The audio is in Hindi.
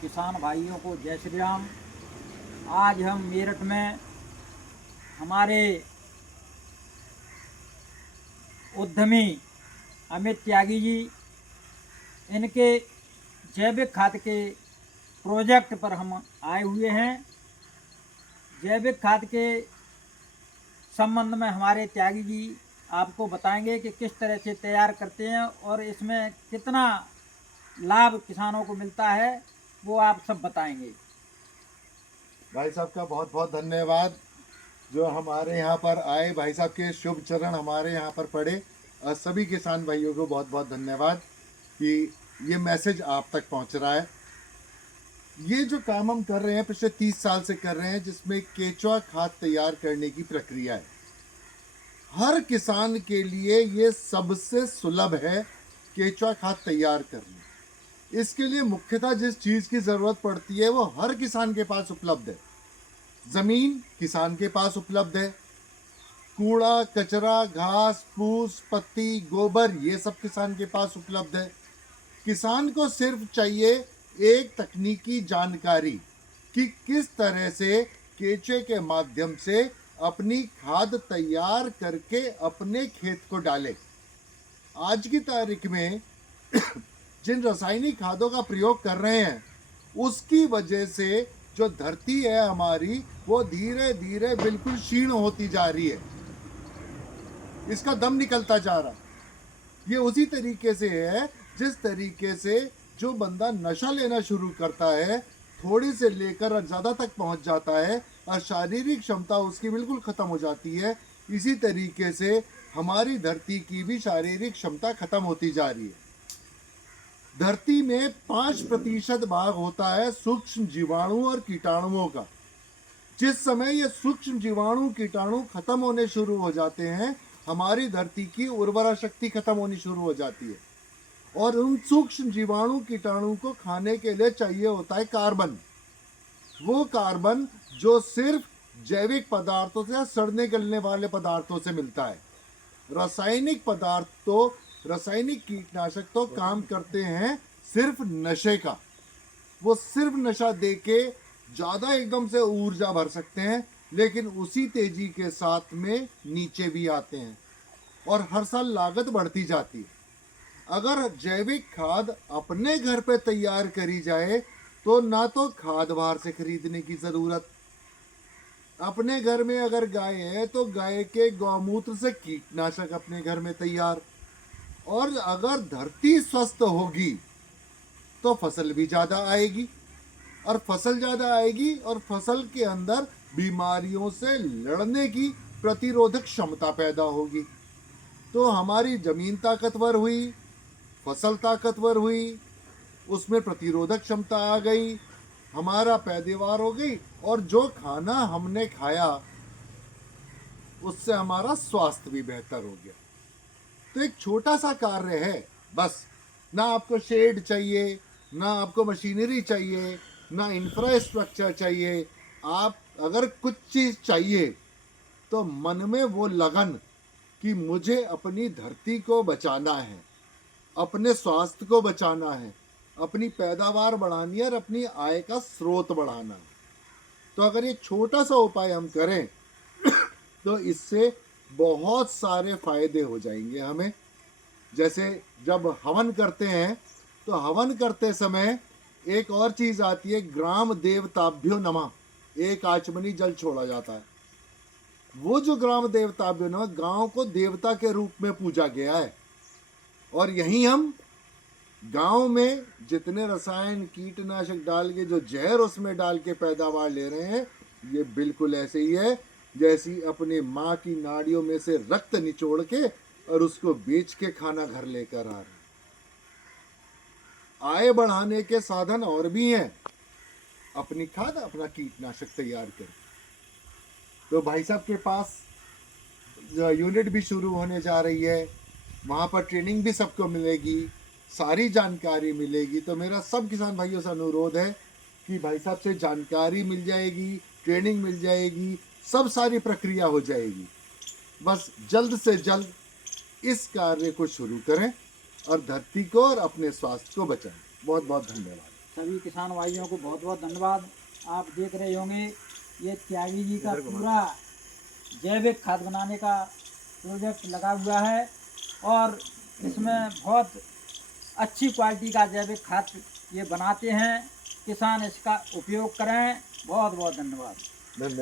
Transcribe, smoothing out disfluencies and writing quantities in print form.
किसान भाइयों को जय श्री राम। आज हम मेरठ में हमारे उद्यमी अमित त्यागी जी, इनके जैविक खाद के प्रोजेक्ट पर हम आए हुए हैं। जैविक खाद के संबंध में हमारे त्यागी जी आपको बताएंगे कि किस तरह से तैयार करते हैं और इसमें कितना लाभ किसानों को मिलता है, वो आप सब बताएंगे। भाई साहब का बहुत बहुत धन्यवाद जो हमारे यहाँ पर आए। भाई साहब के शुभ चरण हमारे यहाँ पर पड़े और सभी किसान भाइयों को बहुत बहुत धन्यवाद कि ये मैसेज आप तक पहुँच रहा है। ये जो काम हम कर रहे हैं पिछले 30 साल से कर रहे हैं, जिसमें केंचुआ खाद तैयार करने की प्रक्रिया है। हर किसान के लिए ये सबसे सुलभ है केंचुआ खाद तैयार करना। इसके लिए मुख्यतः जिस चीज़ की ज़रूरत पड़ती है वो हर किसान के पास उपलब्ध है। ज़मीन किसान के पास उपलब्ध है, कूड़ा कचरा घास फूस पत्ती गोबर ये सब किसान के पास उपलब्ध है। किसान को सिर्फ चाहिए एक तकनीकी जानकारी कि किस तरह से केंचुए के माध्यम से अपनी खाद तैयार करके अपने खेत को डाले। आज की तारीख में जिन रासायनिक खादों का प्रयोग कर रहे हैं उसकी वजह से जो धरती है हमारी वो धीरे धीरे बिल्कुल क्षीण होती जा रही है, इसका दम निकलता जा रहा है। ये उसी तरीके से है जिस तरीके से जो बंदा नशा लेना शुरू करता है, थोड़ी से लेकर ज़्यादा तक पहुंच जाता है और शारीरिक क्षमता उसकी बिल्कुल ख़त्म हो जाती है। इसी तरीके से हमारी धरती की भी शारीरिक क्षमता खत्म होती जा रही है। धरती में 5% भाग होता है सूक्ष्म जीवाणु और कीटाणुओं का। जिस समय ये सूक्ष्म जीवाणु कीटाणु खत्म होने शुरू हो जाते हैं, हमारी धरती की उर्वरा शक्ति खत्म होनी शुरू हो जाती है और उन सूक्ष्म जीवाणु कीटाणु को खाने के लिए चाहिए होता है कार्बन। वो कार्बन जो सिर्फ जैविक पदार्थों से या सड़ने गलने वाले पदार्थों से मिलता है। रासायनिक पदार्थ तो रासायनिक कीटनाशक तो काम करते हैं सिर्फ नशे का। वो सिर्फ नशा दे के ज़्यादा एकदम से ऊर्जा भर सकते हैं, लेकिन उसी तेजी के साथ में नीचे भी आते हैं और हर साल लागत बढ़ती जाती है। अगर जैविक खाद अपने घर पे तैयार करी जाए तो ना तो खाद बाहर से खरीदने की ज़रूरत। अपने घर में अगर गाय है तो गाय के गौमूत्र से कीटनाशक अपने घर में तैयार। और अगर धरती स्वस्थ होगी तो फसल भी ज़्यादा आएगी और फसल ज़्यादा आएगी और फसल के अंदर बीमारियों से लड़ने की प्रतिरोधक क्षमता पैदा होगी। तो हमारी ज़मीन ताकतवर हुई, फसल ताकतवर हुई, उसमें प्रतिरोधक क्षमता आ गई, हमारा पैदावार हो गई और जो खाना हमने खाया उससे हमारा स्वास्थ्य भी बेहतर हो गया। तो एक छोटा सा कार्य है बस। ना आपको शेड चाहिए, ना आपको मशीनरी चाहिए, ना इंफ्रास्ट्रक्चर चाहिए। आप अगर कुछ चीज़ चाहिए तो मन में वो लगन कि मुझे अपनी धरती को बचाना है, अपने स्वास्थ्य को बचाना है, अपनी पैदावार बढ़ानी है और अपनी आय का स्रोत बढ़ाना है। तो अगर ये छोटा सा उपाय हम करें तो इससे बहुत सारे फायदे हो जाएंगे हमें। जैसे जब हवन करते हैं तो हवन करते समय एक और चीज़ आती है, ग्राम देवताभ्यो नमः, एक आचमनी जल छोड़ा जाता है। वो जो ग्राम देवताभ्यो नमः, गांव को देवता के रूप में पूजा गया है। और यहीं हम गांव में जितने रसायन कीटनाशक डाल के जो जहर उसमें डाल के पैदावार ले रहे हैं, ये बिल्कुल ऐसे ही है जैसी अपने माँ की नाड़ियों में से रक्त निचोड़ के और उसको बेच के खाना घर लेकर आ रहे। आय बढ़ाने के साधन और भी हैं, अपनी खाद अपना कीटनाशक तैयार करें। तो भाई साहब के पास यूनिट भी शुरू होने जा रही है, वहाँ पर ट्रेनिंग भी सबको मिलेगी, सारी जानकारी मिलेगी। तो मेरा सब किसान भाइयों से अनुरोध है कि भाई साहब से जानकारी मिल जाएगी, ट्रेनिंग मिल जाएगी, सब सारी प्रक्रिया हो जाएगी। बस जल्द से जल्द इस कार्य को शुरू करें और धरती को और अपने स्वास्थ्य को बचाएं। बहुत बहुत धन्यवाद। सभी किसान भाइयों को बहुत बहुत धन्यवाद। आप देख रहे होंगे ये त्यागी जी का पूरा जैविक खाद बनाने का प्रोजेक्ट लगा हुआ है और इसमें बहुत अच्छी क्वालिटी का जैविक खाद ये बनाते हैं। किसान इसका उपयोग करें। बहुत बहुत धन्यवाद। धन्यवाद।